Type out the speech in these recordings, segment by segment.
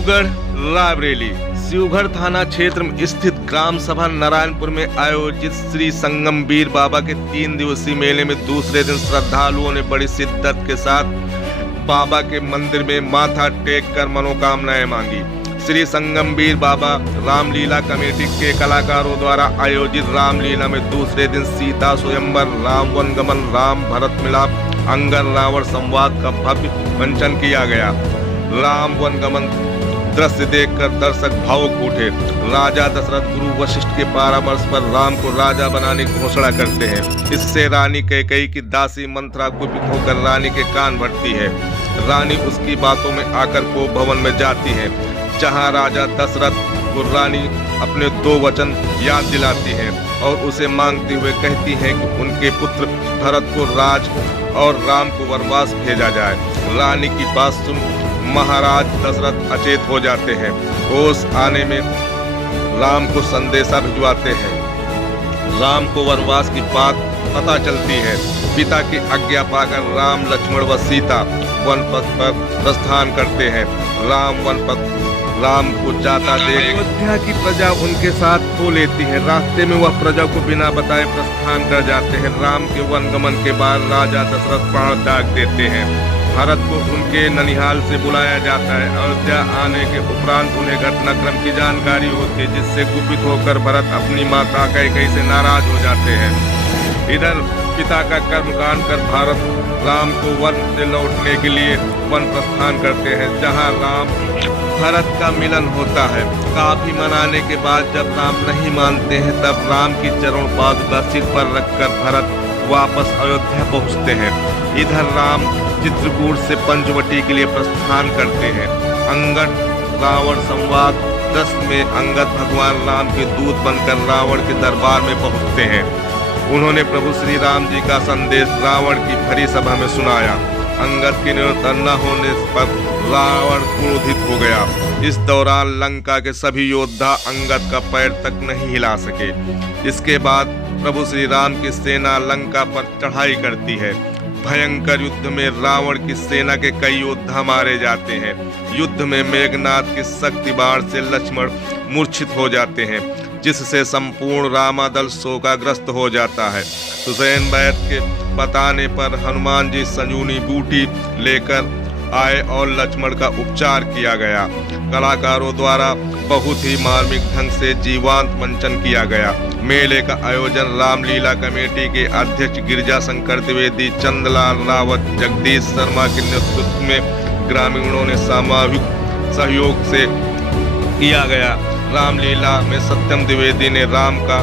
शिवगढ़ रायबरेली। शिवगढ़ थाना क्षेत्र में स्थित ग्राम सभा नारायणपुर में आयोजित श्री संगमवीर बाबा के 3 दिवसीय मेले में दूसरे दिन श्रद्धालुओं ने बड़ी शिद्दत के साथ बाबा के मंदिर में माथा टेक कर मनोकामनाएं मांगी। श्री संगमवीर बाबा रामलीला कमेटी के कलाकारों द्वारा आयोजित रामलीला में दूसरे दिन सीता स्वयंवर, राम वनगमन, राम भरत मिलाप, अंगद रावण संवाद का भव्य मंचन किया गया। राम वनगमन दृश्य देखकर दर्शक भावुक उठे। राजा दशरथ गुरु वशिष्ठ के परामर्श पर राम को राजा बनाने की घोषणा करते हैं। इससे रानी कैकेयी की दासी मंत्रा कुपित होकर रानी के कान भरती है। रानी उसकी बातों में आकर कोप भवन में जाती है, जहां राजा दशरथ को रानी अपने 2 वचन याद दिलाती है और उसे मांगते हुए कहती है कि उनके पुत्र भरत को राज और राम को वनवास भेजा जाए। रानी की बात सुन महाराज दशरथ अचेत हो जाते हैं। होश आने में राम को संदेशा भिजवाते हैं। राम को वनवास की बात पता चलती है। पिता की आज्ञा पाकर राम, लक्ष्मण व सीता वनपथ पर प्रस्थान करते हैं। राम को जाता देख अयोध्या की प्रजा उनके साथ खो लेती है। रास्ते में वह प्रजा को बिना बताए प्रस्थान कर जाते हैं। राम के वनगमन के बाद राजा दशरथ प्राण त्याग देते हैं। भरत को उनके ननिहाल से बुलाया जाता है। अयोध्या आने के उपरांत उन्हें घटनाक्रम की जानकारी होती है, जिससे कुपित होकर भरत अपनी माता कैकेयी से नाराज हो जाते हैं। इधर पिता का कर्मकांड कर राम को वन से लौटने के लिए वन प्रस्थान करते हैं, जहां राम भरत का मिलन होता है। काफी मनाने के बाद जब राम नहीं मानते हैं, तब राम की चरण पादुका सिर पर रखकर भरत वापस अयोध्या पहुंचते हैं। इधर राम चित्रकूट से पंचवटी के लिए प्रस्थान करते हैं। अंगद रावण संवाद 10 में अंगद भगवान राम के दूत बनकर रावण के दरबार में पहुंचते हैं। उन्होंने प्रभु श्री राम जी का संदेश रावण की भरी सभा में सुनाया। अंगद के निरंतर न होने पर रावण क्रोधित हो गया। इस दौरान लंका के सभी योद्धा अंगद का पैर तक नहीं हिला सके। इसके बाद प्रभु श्री राम की सेना लंका पर चढ़ाई करती है। भयंकर युद्ध में रावण की सेना के कई योद्धा मारे जाते हैं। युद्ध में मेघनाद के शक्ति बाण से लक्ष्मण मूर्छित हो जाते हैं, जिससे संपूर्ण रामादल शोकाग्रस्त हो जाता है। हुसैन बैत के बताने पर हनुमान जी संजीवनी बूटी लेकर आए और लक्ष्मण का उपचार किया गया। कलाकारों द्वारा बहुत ही मार्मिक ढंग से जीवांत मंचन किया गया। मेले का आयोजन रामलीला कमेटी के अध्यक्ष गिरिजा शंकर द्विवेदी, चंद्रलाल रावत, जगदीश शर्मा के नेतृत्व में ग्रामीणों ने सामूहिक सहयोग से किया गया। रामलीला में सत्यम द्विवेदी ने राम का,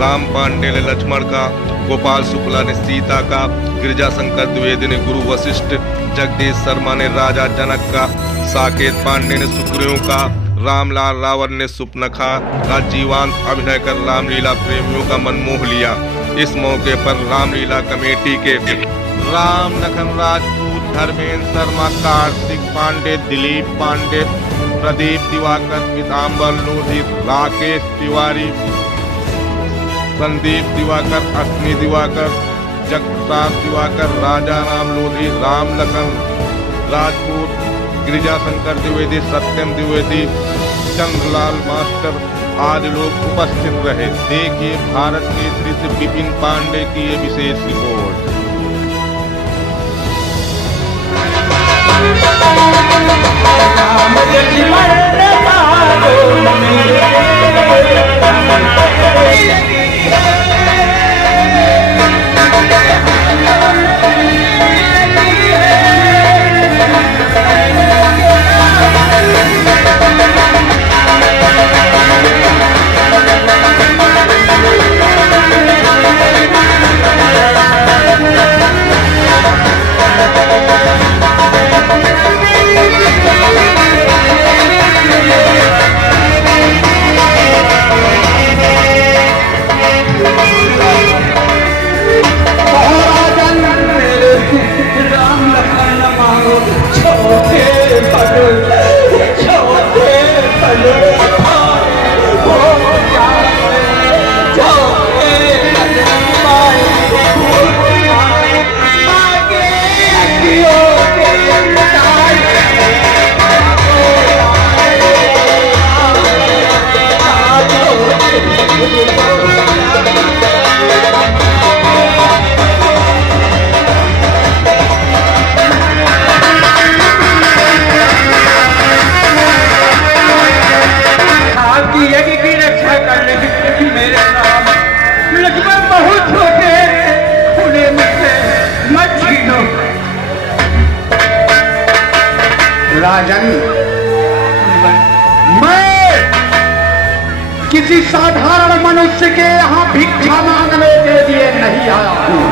राम पांडे ने लक्ष्मण का, गोपाल शुक्ला ने सीता का, गिरिजा शंकर द्विवेदी ने गुरु वशिष्ठ, जगदीश शर्मा ने राजा जनक का, साकेत पांडे ने सुग्रीव का, रामलाल रावत ने सुपनखा का जीवांत अभिनय कर रामलीला प्रेमियों का मन मोह लिया। इस मौके पर रामलीला कमेटी के राम लखन राजपूत, धर्मेंद्र शर्मा, कार्तिक पांडे, दिलीप पांडे, प्रदीप दिवाकर, पीताम्बर लोधी, राकेश तिवारी, संदीप दिवाकर, अश्विनी दिवाकर, जगप्रसाद दिवाकर, राजा राम लोधी, राम लखन राजपूत, गिरिजा शंकर द्विवेदी, सत्यम द्विवेदी, चंद्रलाल मास्टर आदि लोग उपस्थित रहे। देखिए भारत केसरी से विपिन पांडे की ये विशेष रिपोर्ट। राजन, मैं किसी साधारण मनुष्य के यहाँ भिक्षा मांगने के लिए नहीं आया हूँ।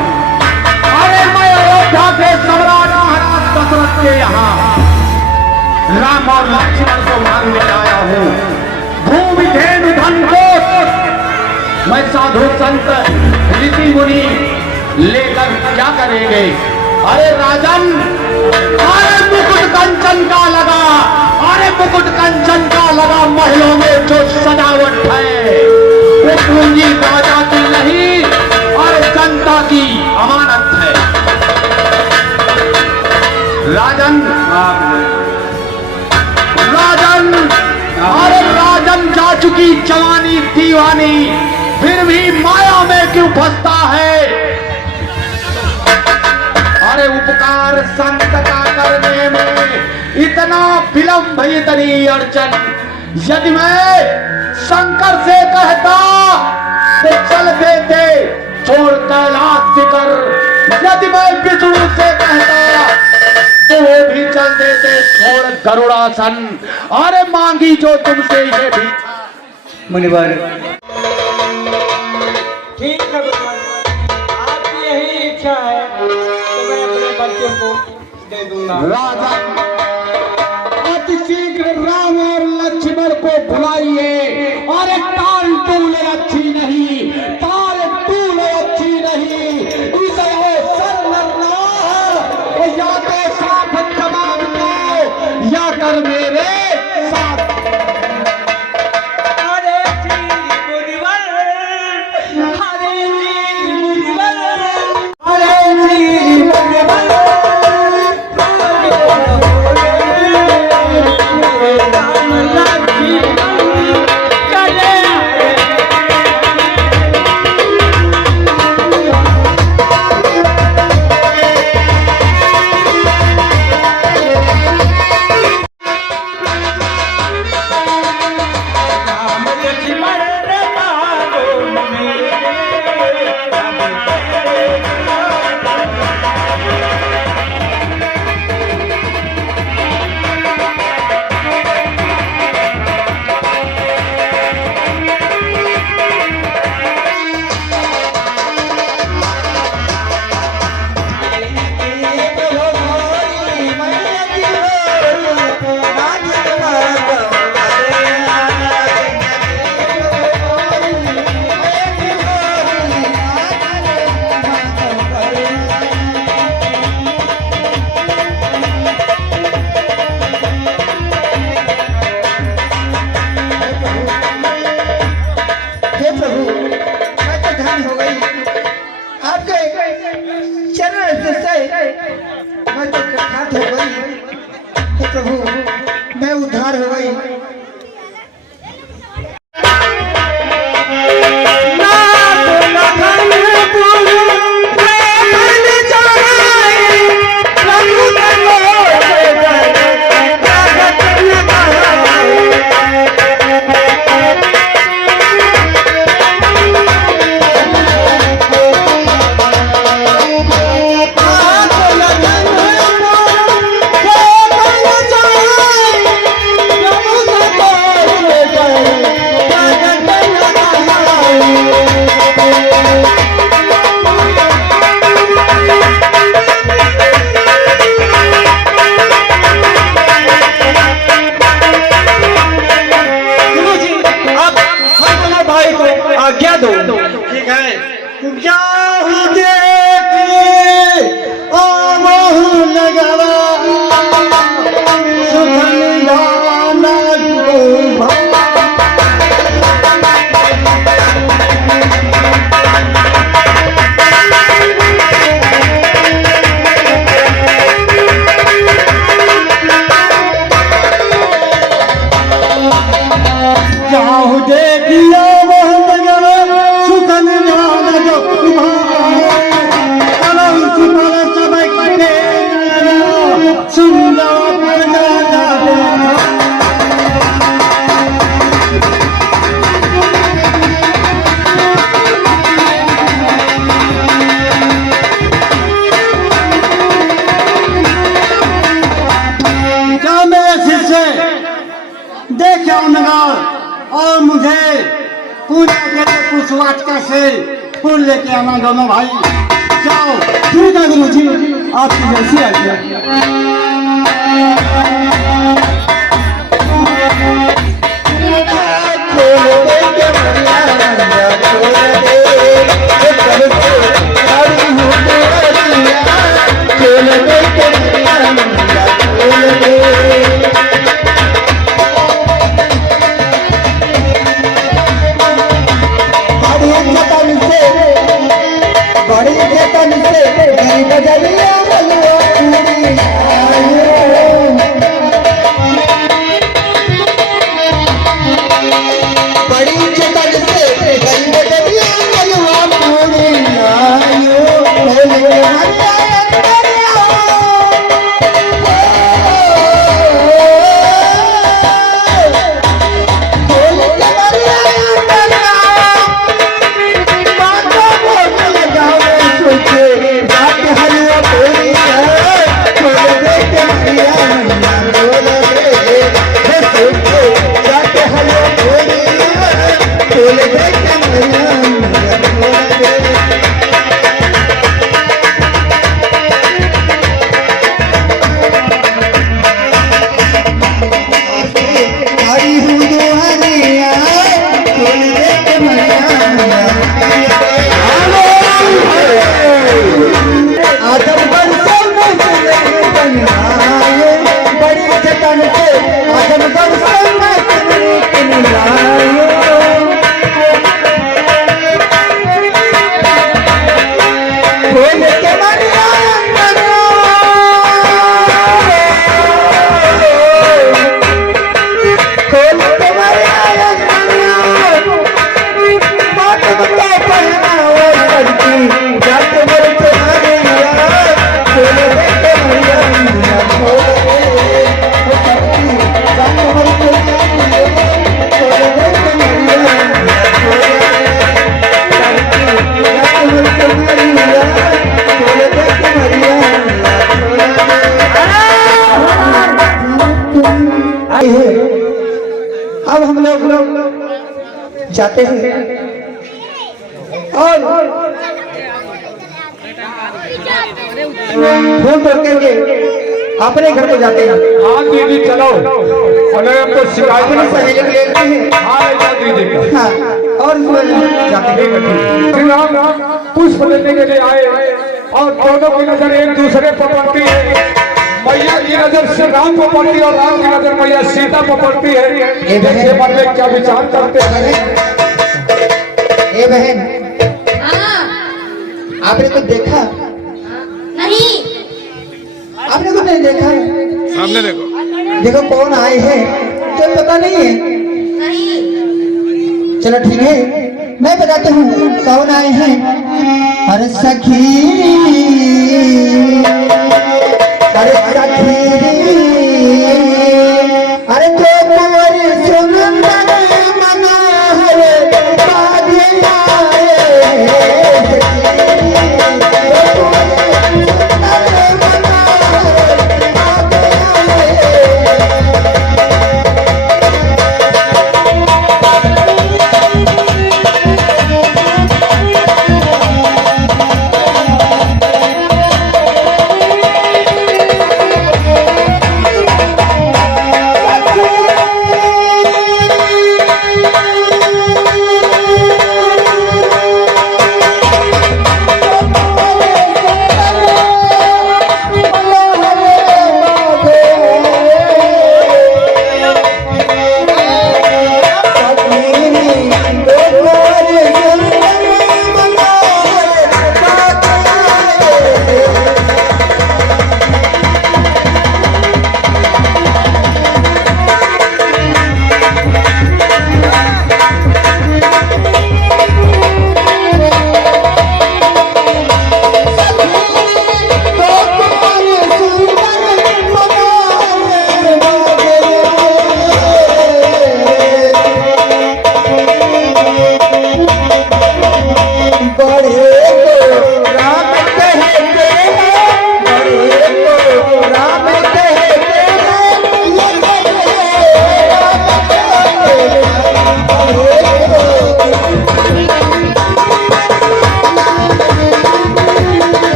अरे मैं अयोध्या के सम्राट महाराज दशरथ के यहाँ राम और लक्ष्मण को मांगने आया हूँ। भूमि धेनु धन को मैं साधु संत ऋषि मुनि लेकर क्या करेंगे? अरे राजन, अरे मुकुट कंचन का लगा, अरे मुकुट कंचन का लगा महलों में जो सजावट है वो पूंजी राजा की नहीं और जनता की अमानत है। राजन, राजन, अरे राजन जा चुकी जवानी दीवानी फिर भी माया में क्यों फंसता है? अरे उपकार संत का करने में इतना विलंब, इतनी अड़चन, यदि मैं शंकर से कहता तो चल देते छोड़ कैलाश शिखर, यदि मैं विष्णु से कहता तो वो भी चल देते छोड़ गरुड़ासन। अरे मांगी जो तुमसे ये भी मुनिवर, ठीक है भगवान, आपकी यही इच्छा है तो मैं अपने बच्चे को दे दूंगा। राजा अति शीघ्र राम और लक्ष्मण को बुलाइए। और एक ताल तूल अच्छी नहीं, ताल तूल अच्छी नहीं, इसे सरलना या तो साफ जवाब दो या कर मेरे साथ। हरे श्री मुनिवर, हरे श्री मुनिवर, हरे श्री मुनिवर, राम लक्ष्मण करे। राम लक्ष्मण मांगो मेरे, हे प्रभु, मैं तो धन हो गई आपके चरण से, मैं तो कृतार्थ हो गई। हे प्रभु, मैं उद्धार हो गई। से देख आओ नगर और मुझे पूजा के लिए पुष्पवाटिका से फूल लेके आना दोनों भाई। जाओ। ठीक है गुरु जी, आपकी जैसी आज्ञा। अब हम लोग जाते हैं और फोन करके अपने घर को जाते हैं। हाँ दीदी चलो, अगर हमको शिकायत अपने सहेली को लेते हैं। हाँ दीदी हाँ, और जाते हैं। श्री राम पुष्प लेने के लिए आए और दोनों की नजर एक दूसरे पर पड़ती है। मैया की नजर से राम को पड़ती है और राम की नजर मैया सीता को पड़ती है। देखिए मन में क्या विचार करते हैं। ए बहन, आपने कुछ देखा? नहीं। आपने कुछ नहीं देखा? सामने देखो। देखो कौन आए हैं, तो पता नहीं है। नहीं। चलो ठीक है, मैं बताता हूँ कौन आए हैं। अरे सखी, अरे सखी, अरे तो तुम्हारी सुंदर मनोहर बाधिया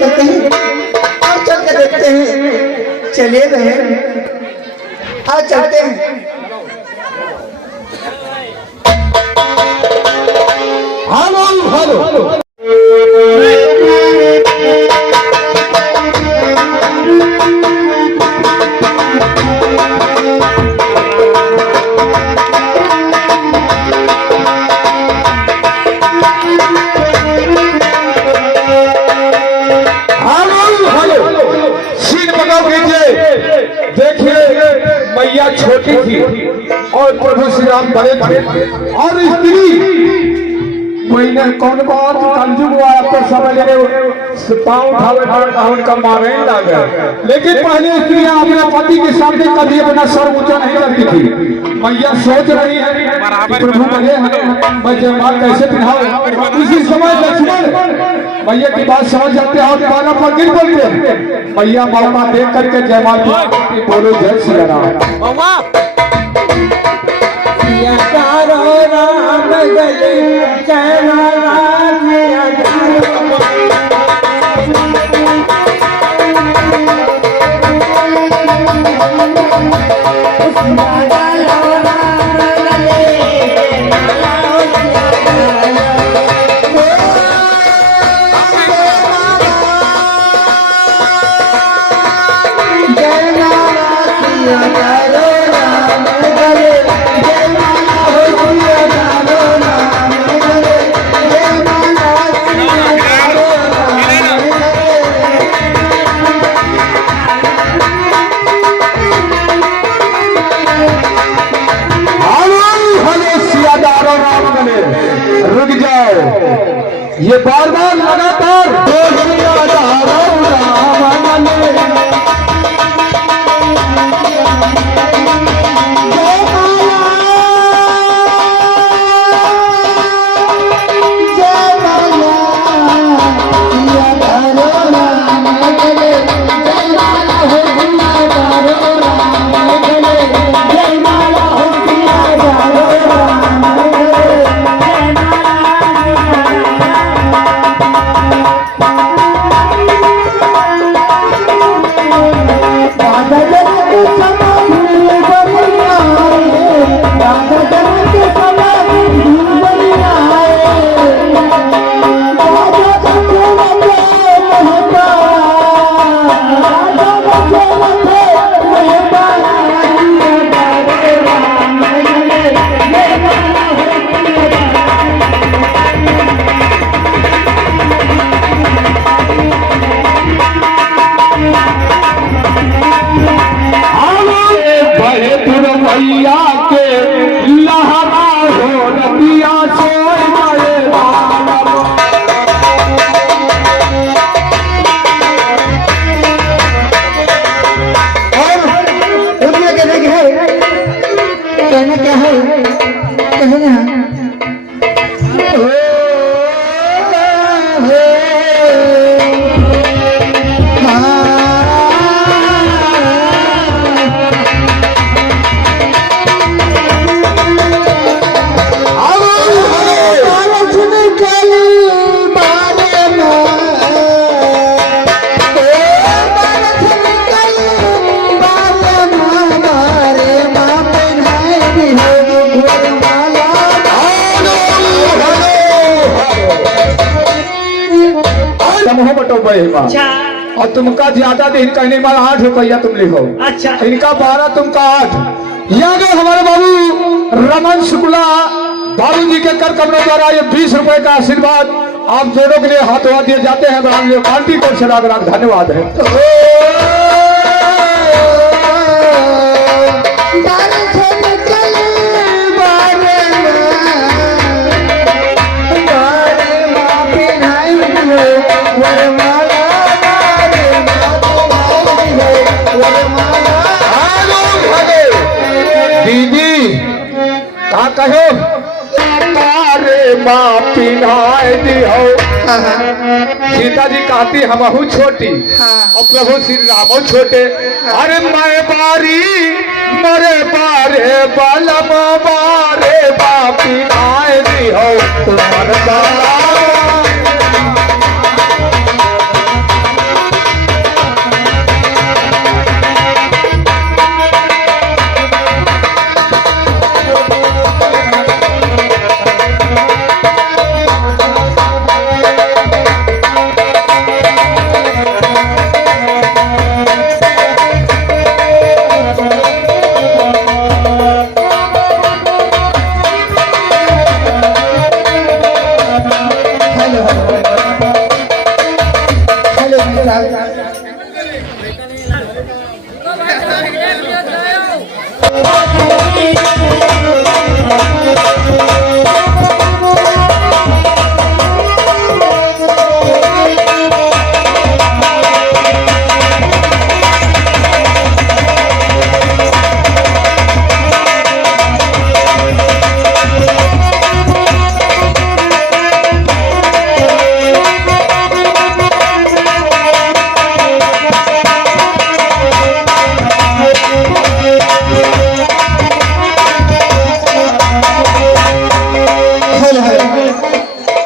कहते हैं और चल के देखते हैं। चलिए बहन, आज चलते हैं। हेलो हेलो मैया छोटी थी और प्रभु श्री राम बड़े थे और स्त्री मैंने कौन बात कंजुम हुआ तो समझ रहे पाँव उठावे उनका मारे ही लगे। लेकिन पहले स्त्रियां अपने पति के सामने कभी अपना सर ऊंचा नहीं करती थी। मैया सोच रही है कि प्रभु मुझे मैं जयमाल कैसे पहनाऊं। उसी समय लक्ष्मण मैया की बात समझ जाते हैं और बाला पर गिर पड़ते हैं। मैया मौका देख करके जयमाल बोलो जय श्री राम। राम गले जय ये बार बार लगातार और तुमका ज्यादा दिन कहने वाला 8 रुपया तुम लिखो। अच्छा, इनका 12 तुमका 8। याद है हमारे बाबू रमन शुक्ला बाबू जी के कर कमरों द्वारा ये 20 रुपए का आशीर्वाद आप दोनों के लिए हाथों दिए जाते हैं। पार्टी को सरागराग धन्यवाद है। कहो तारे माँ पिनाए दियो। सीता जी कहती हमहू छोटी और प्रभु श्री रामो छोटे। अरे मैं बारी मरे बारे बलम बारे माँ पिनाए दियो।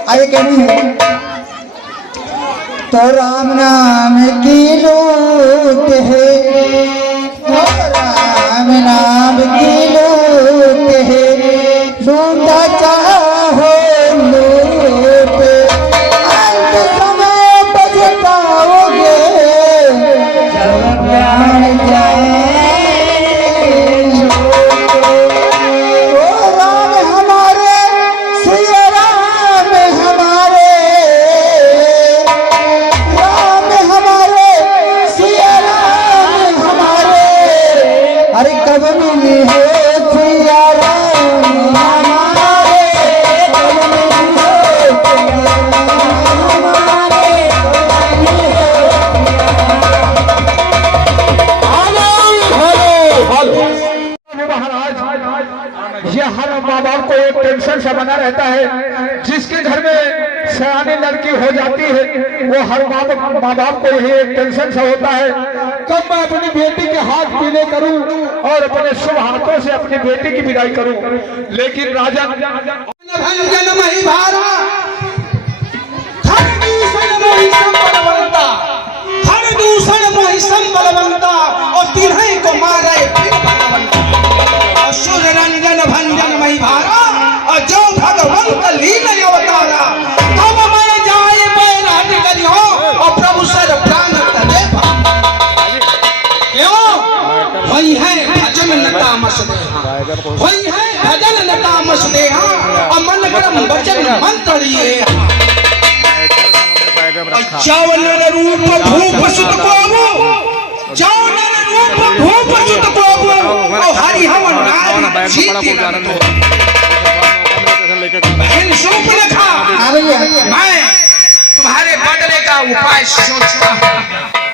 आगे कहनी तो राम नाम की लूट है, तो राम नाम की लूट है, लूटा चाहो लूट, अंत समय पछताओगे जब प्राण जाए। ओ राम हमारे सिया राम हमारे, राम हमारे सिया राम हमारे, अरे कब मिली है सिया राम हमारे, कब मिली है सिया राम हमारे, कब मिली महाराज, ये हर माँ बाप को एक टेंशन सा बना रहता है। जिसके घर में सयानी लड़की हो जाती है वो हर माँ बाप को यही एक टेंशन सा होता है, कब मैं अपनी बेटी के हाथ पीले करूं और अपने शुभ हाथों से अपनी बेटी की विदाई करूं। लेकिन राजा और तिन्हीं को मारे सूर्य रंजन भंजन मई भारा, और जो भगवंत लीन अवतारा, तब मैं जाए बैराग करियो और प्रभु सर प्राण तले। क्यों वही है भजन लता मस देहा, वही है भजन लता मस देहा, और मन गरम वचन मंत्र लिए। चावल रूप भूप सुत बाबू, चावल रूप भूप सुत बाबू, और हरि हवन नारी जीती रखो। बहन शूर्पणखा, मैं तुम्हारे बदले का उपाय सोचता हूँ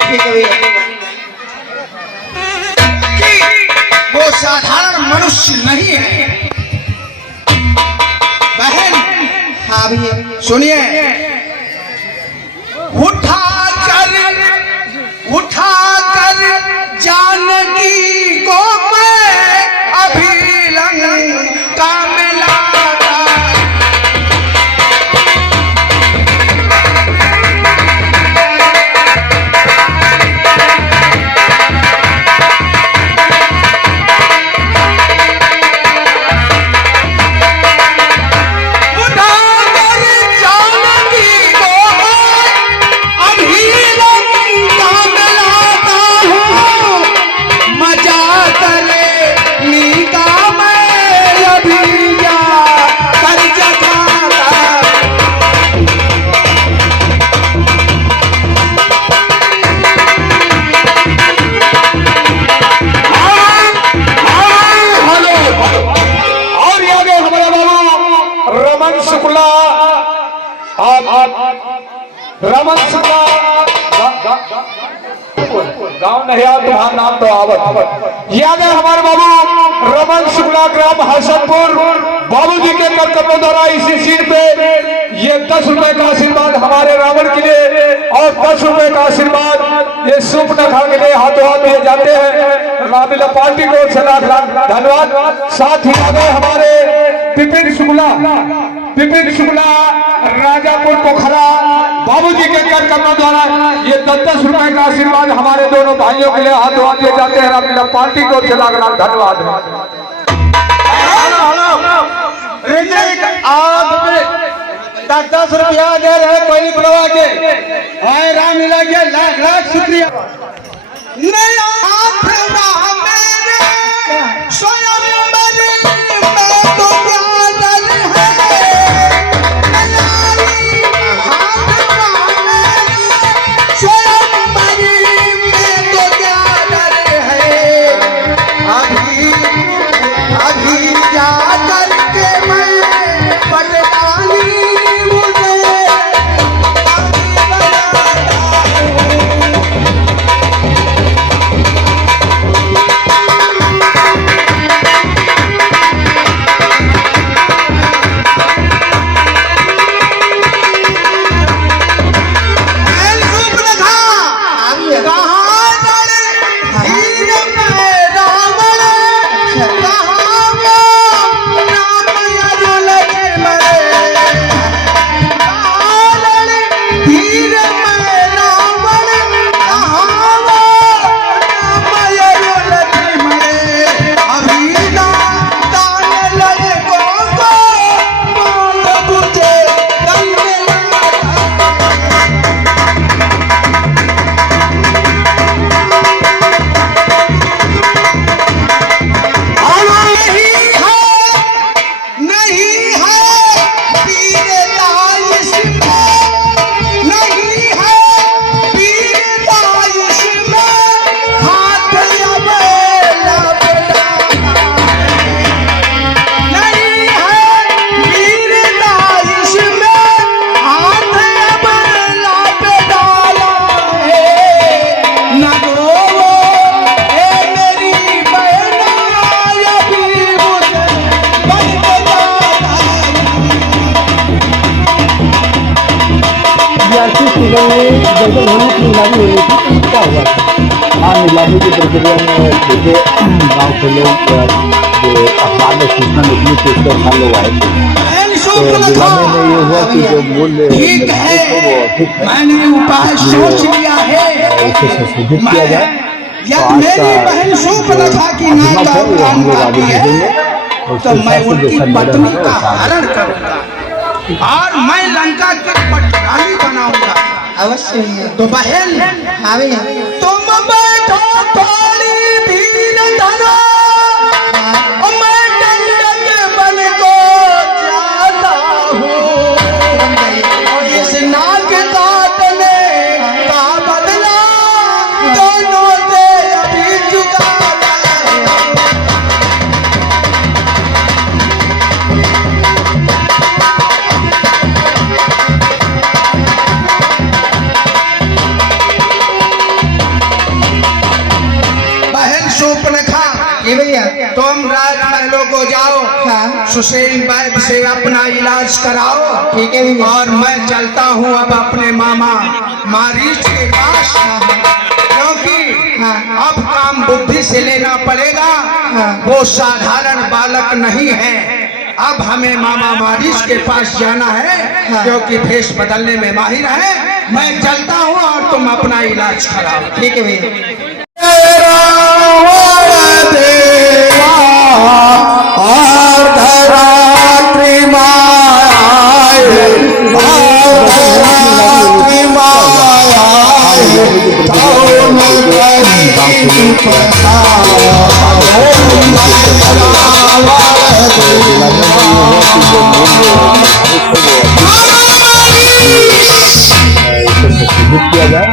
कि वो साधारण मनुष्य नहीं है। बहन हाँ भैया सुनिए, उठा कर जानकी को मैं अभी लंका में लाया। उठा कर जानकी को अभी लंका में लाता हूँ, मजा करे नीका मैं अभी जा कर जगाता। और आगे हमारे बाबू रमन शुक्ला, रमन शुक्ला गाँव नहीं यार, तुम्हारा नाम तो आवत। याद है हमारे बाबू रमन शुक्ला, ग्राम हसनपुर, बाबू जी के कर्तव्य द्वारा इसी सीट पे ये 10 रुपए का आशीर्वाद हमारे रावण के लिए और 10 रुपए का आशीर्वाद ये सुपनखा के लिए हाथों हाथ दिए जाते हैं। रामलीला पार्टी को से लाख लाख धन्यवाद। साथ ही आगे हमारे विपिन शुक्ला राजापुर पोखरा, बाबूजी के कर्तव्यों द्वारा ये 10-10 रुपए का आशीर्वाद हमारे दोनों भाइयों के लिए हाथों हाथ दिए जाते हैं। रामलीला पार्टी को से लाख लाख धन्यवाद। आप 10 रुपया दे रहे कोई नहीं बुलवा के, और रामलीला के लाख लाख शुक्रिया। नया हाथ ना मेरे स्वयं मरे, मैं तो क्या डर है। नया हाथ ना मेरे स्वयं मरे, मैं तो क्या डर है। अभी 1986 सीजन में जैसे धोनी की नीलामी होनी थी तो क्या हुआ था? हाँ, नीलामी की प्रक्रिया में देखे गाँव के लोग जो अखबार में सूचना निकली थी उसके अनुसार लोग आए थे, तो नीलामी में ये हुआ कि जो मूल्य ठीक है, वो अधिक है, मैंने उपाय सोच लिया है। उसे संशोधित किया जाए। तो जब आज मेरी का बहन शूर्पणखा की नाक अभिमत का है वो हम लोग आगे है भेजेंगे, तो मैं उनकी पत्नी का हरण करूंगा और मैं लंका के पटरानी बनाऊंगा। अवश्य ही है। तो बहन हाँ भैया। तुम बैठो थोड़ी भीड़ धरो, मैं दंडक बन को जाता हूँ। इस नाक काटने का बदला दोनों से अभी चुकाना है। बहन शूर्पणखा, ये भैया। तुम राजमहलों को जाओ, हाँ। सुसेन वैद्य से अपना इलाज कराओ। ठीक है भैया। और मैं चलता हूँ अब अपने मामा मारीच के पास, क्योंकि हाँ। अब काम बुद्धि से लेना पड़ेगा। हाँ। वो साधारण बालक नहीं है, अब हमें मामा मारीच के पास जाना है। हाँ। क्योंकि भेष बदलने में माहिर है। मैं चलता हूँ और तुम अपना इलाज कराओ। ठीक है भैया। संशोधित किया जाए।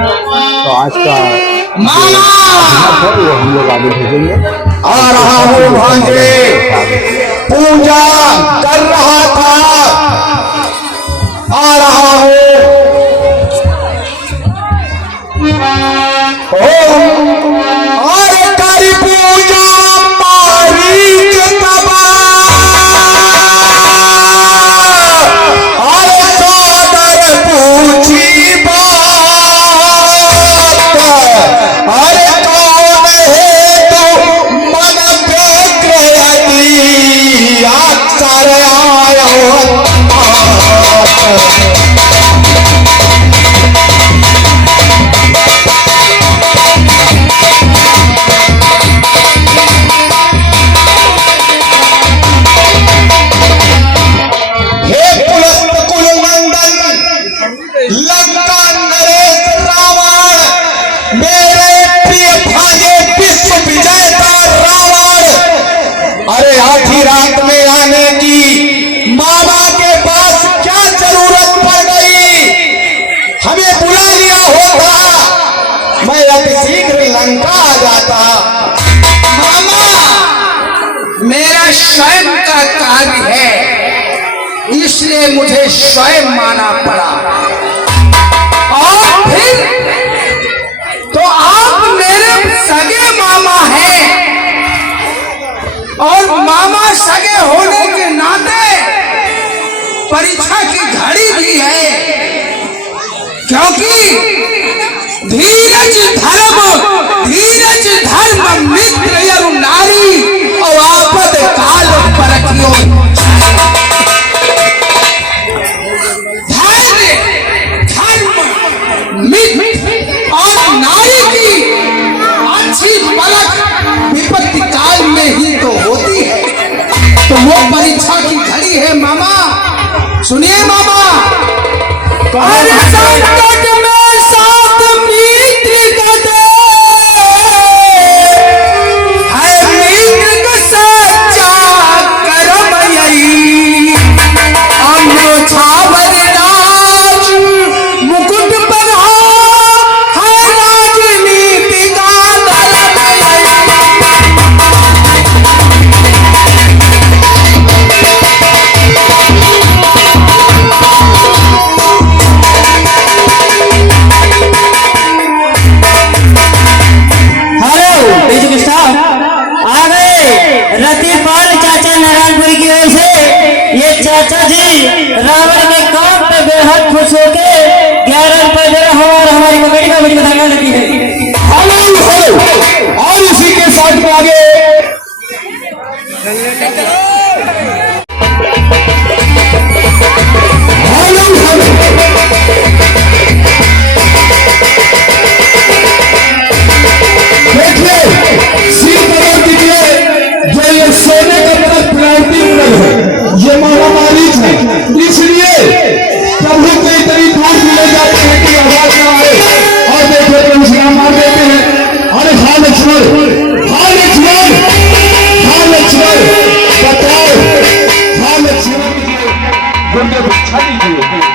तो आज का अभिमत है वो हम लोग आगे भेजेंगे। आ रहा हूँ भांजे, पूजा कर रहा था, आ रहा हूँ। और कर पूजा मारीच कबा, और सोदर पूछी बात, अरे कौन है तो मन व्यग्रयति अक्षर आयो। हे पुलस्त कुलनंदन, लंका नरेश रावण, मेरे प्रिय भागे विश्व विजेता रावण, अरे आधी रात में आने की मामा के पास क्या जरूरत पड़ गई? हमें बुला लिया होता, मैं अतिशीघ्र लंका आ जाता। मामा, मेरा स्वयं का कार्य है, इसलिए मुझे स्वयं माना पड़ा। और फिर तो आप मेरे सगे मामा हैं, और मामा सगे होने के नाते परीक्षा की घड़ी भी है, क्योंकि धीरज धर्म मित्र यरु नारी और आपद काल परखियो। और नारी की अच्छी पलक विपत्ति काल में ही तो होती है। तो वो परीक्षा की घड़ी है मामा। सुनिए मामा, अरे संकट में साथ मित्र का दे, है मित्र का सच्चा कर्म यही। अम्रो छावर राज मुकुट पर है राजनीति का धर्म यही। चाचा जी रावण के काम पे बेहद खुश होके 11 हमारी कमेटी में बड़ी बताने लगी है। और इसी के साथ में आगे देखिए सीट बदल दीजिए। जो ये सोने का तरफ प्लांटिंग है, ये महामारी है, इसलिए प्रभु को इतनी दूर ले जाते हैं कि आवाज ना आए। और देखिए प्रभु श्री राम मार देते हैं। अरे हाँ लक्ष्मण, हाँ लक्ष्मण, हाँ लक्ष्मण, बताओ, हाँ लक्ष्मण, गुंडे भिक्षा दीजिए।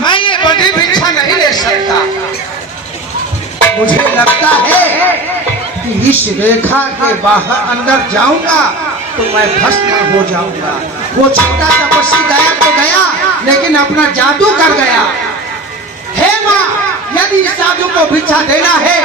मैं ये बड़ी भिक्षा नहीं ले सकता। मुझे लगता है कि इस रेखा के बाहर अंदर जाऊंगा तो मैं भस्म हो जाऊंगा। वो छोटा तपस्वी गया तो गया, लेकिन अपना जादू कर गया। हे माँ, यदि इस साधु को भिक्षा देना है